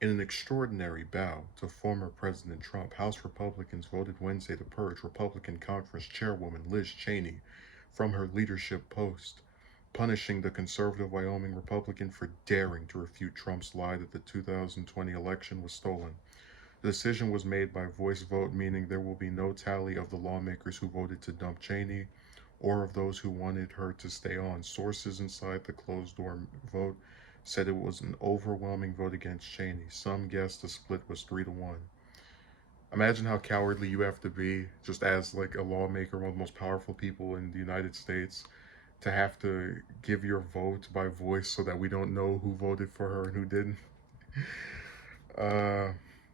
In an extraordinary bow to former President Trump, House Republicans voted Wednesday to purge Republican Conference Chairwoman Liz Cheney from her leadership post, punishing the conservative Wyoming Republican for daring to refute Trump's lie that the 2020 election was stolen. The decision was made by voice vote, meaning there will be no tally of the lawmakers who voted to dump Cheney or of those who wanted her to stay on. Sources inside the closed door vote said it was an overwhelming vote against Cheney. Some guessed the split was 3-1. Imagine how cowardly you have to be just as like a lawmaker, one of the most powerful people in the United States, to have to give your vote by voice so that we don't know who voted for her and who didn't. Uh,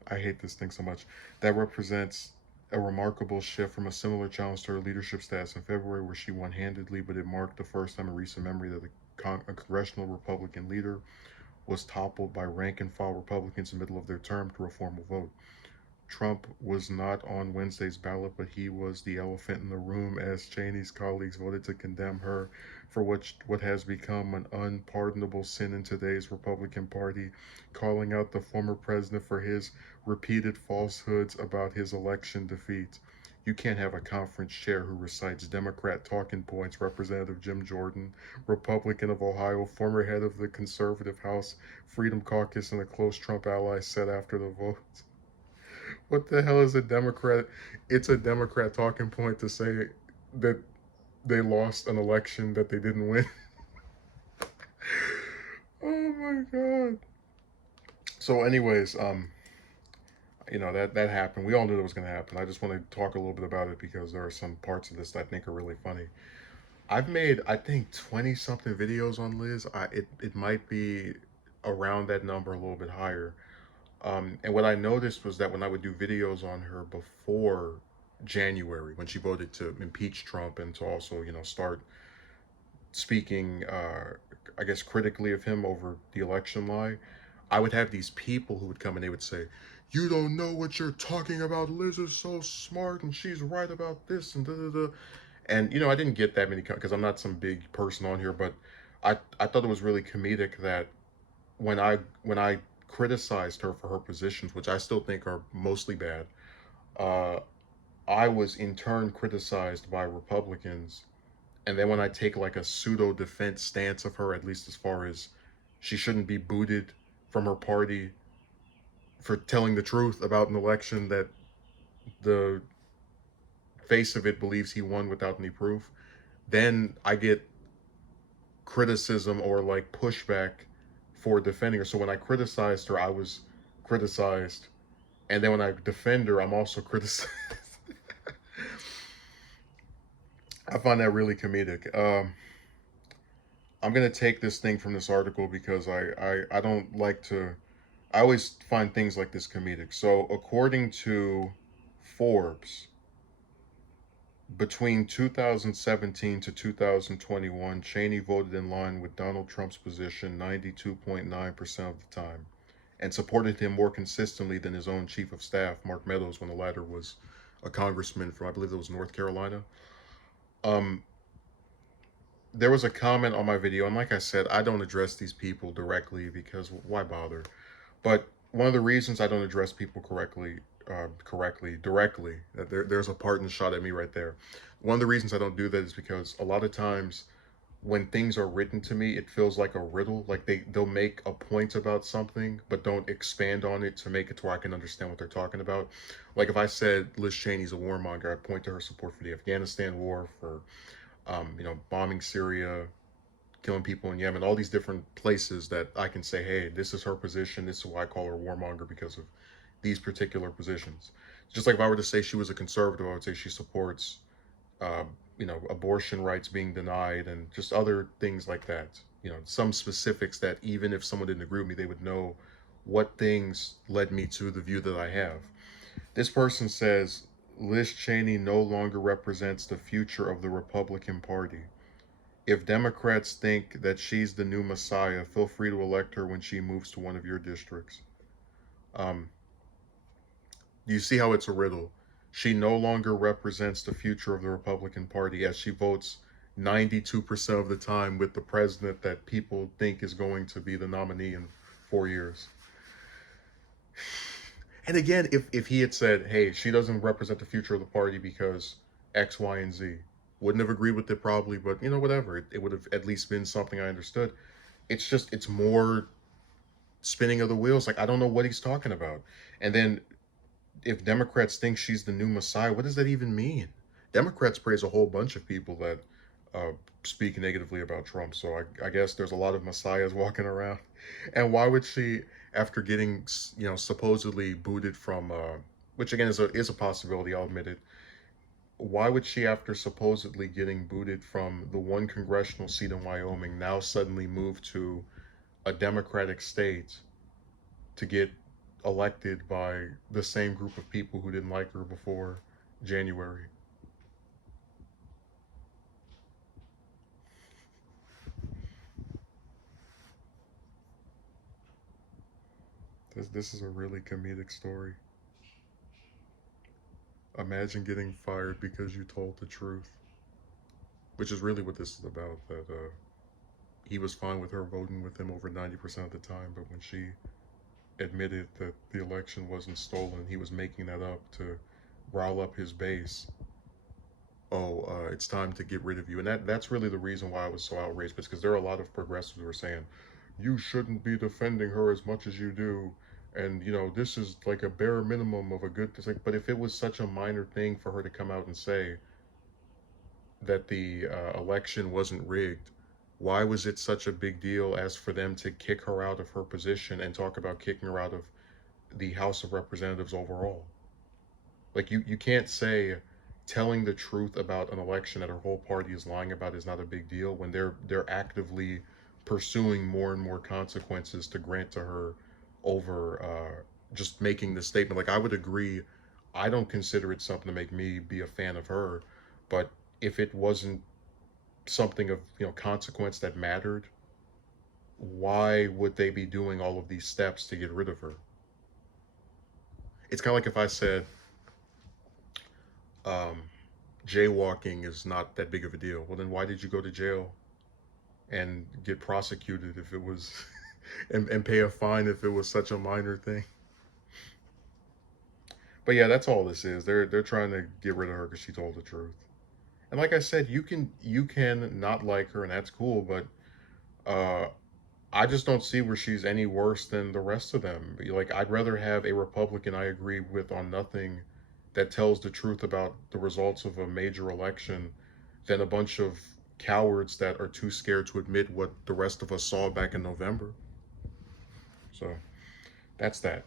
I hate this thing so much. That represents a remarkable shift from a similar challenge to her leadership status in February, where she won handedly, but it marked the first time in recent memory that a congressional Republican leader was toppled by rank and file Republicans in the middle of their term through a formal vote. Trump was not on Wednesday's ballot, but he was the elephant in the room as Cheney's colleagues voted to condemn her for what has become an unpardonable sin in today's Republican Party, calling out the former president for his repeated falsehoods about his election defeat. You can't have a conference chair who recites Democrat talking points. Representative Jim Jordan, Republican of Ohio, former head of the conservative House Freedom Caucus and a close Trump ally, said after the vote. What the hell is a Democrat? It's a Democrat talking point to say that they lost an election that they didn't win. Oh my god. So, anyways, that happened. We all knew that was going to happen. I just want to talk a little bit about it because there are some parts of this that I think are really funny. I've made, I think, 20 something videos on Liz. It might be around that number, a little bit higher. And what I noticed was that when I would do videos on her before January, when she voted to impeach Trump and to also, start speaking, I guess, critically of him over the election lie, I would have these people who would come and they would say, "You don't know what you're talking about. Liz is so smart and she's right about this and da da da." And I didn't get that many because I'm not some big person on here, but I thought it was really comedic that when I criticized her for her positions, which I still think are mostly bad, uh, I was in turn criticized by Republicans. And then when I take like a pseudo defense stance of her, at least as far as she shouldn't be booted from her party for telling the truth about an election that the face of it believes he won without any proof, then I get criticism or like pushback for defending her. So when I criticized her, I was criticized, and then when I defend her, I'm also criticized. I find that really comedic. I'm gonna take this thing from this article because I don't like to. I always find things like this comedic. So according to Forbes, between 2017 to 2021, Cheney voted in line with Donald Trump's position 92.9% of the time and supported him more consistently than his own chief of staff, Mark Meadows, when the latter was a congressman from, I believe it was North Carolina. Um, there was a comment on my video, and like I said, I don't address these people directly because why bother? But one of the reasons I don't address people directly, that there's a pardon shot at me right there. One of the reasons I don't do that is because a lot of times when things are written to me, it feels like a riddle. Like they'll make a point about something, but don't expand on it to make it to where I can understand what they're talking about. Like if I said Liz Cheney's a warmonger, I'd point to her support for the Afghanistan war, for bombing Syria, killing people in Yemen, all these different places that I can say, hey, this is her position. This is why I call her a warmonger because of these particular positions. Just like if I were to say she was a conservative, I would say she supports, uh, abortion rights being denied and just other things like that. Some specifics that even if someone didn't agree with me, they would know what things led me to the view that I have. This person says Liz Cheney no longer represents the future of the Republican Party. If Democrats think that she's the new Messiah, feel free to elect her when she moves to one of your districts. Um, you see how it's a riddle. She no longer represents the future of the Republican Party as she votes 92% of the time with the president that people think is going to be the nominee in 4 years. And again, if he had said, "Hey, she doesn't represent the future of the party because X, Y, and Z," wouldn't have agreed with it probably, but you know, whatever. It would have at least been something I understood. It's just it's more spinning of the wheels. Like I don't know what he's talking about. And then if Democrats think she's the new Messiah, what does that even mean? Democrats praise a whole bunch of people that uh, speak negatively about Trump. So I guess there's a lot of messiahs walking around. And why would she, after getting supposedly booted from, which again is a possibility, I'll admit it. Why would she, after supposedly getting booted from the one congressional seat in Wyoming, now suddenly move to a Democratic state to get elected by the same group of people who didn't like her before January? This is a really comedic story. Imagine getting fired because you told the truth, which is really what this is about. That he was fine with her voting with him over 90% of the time, but when she admitted that the election wasn't stolen, he was making that up to rile up his base. Oh, it's time to get rid of you. And that's really the reason why I was so outraged, because there are a lot of progressives who are saying, you shouldn't be defending her as much as you do. And, this is like a bare minimum of a good, it's like, but if it was such a minor thing for her to come out and say that the election wasn't rigged, why was it such a big deal as for them to kick her out of her position and talk about kicking her out of the House of Representatives overall? Like you can't say telling the truth about an election that her whole party is lying about is not a big deal when they're actively pursuing more and more consequences to grant to her over just making this statement. Like I would agree, I don't consider it something to make me be a fan of her, but if it wasn't something of consequence that mattered, why would they be doing all of these steps to get rid of her? It's kind of like if I said, um, jaywalking is not that big of a deal. Well, then why did you go to jail and get prosecuted if it was, and pay a fine if it was such a minor thing? But yeah, that's all this is. They're trying to get rid of her because she told the truth. And like I said, you can not like her, and that's cool. But uh, I just don't see where she's any worse than the rest of them. Like I'd rather have a Republican I agree with on nothing that tells the truth about the results of a major election than a bunch of cowards that are too scared to admit what the rest of us saw back in November. So that's that.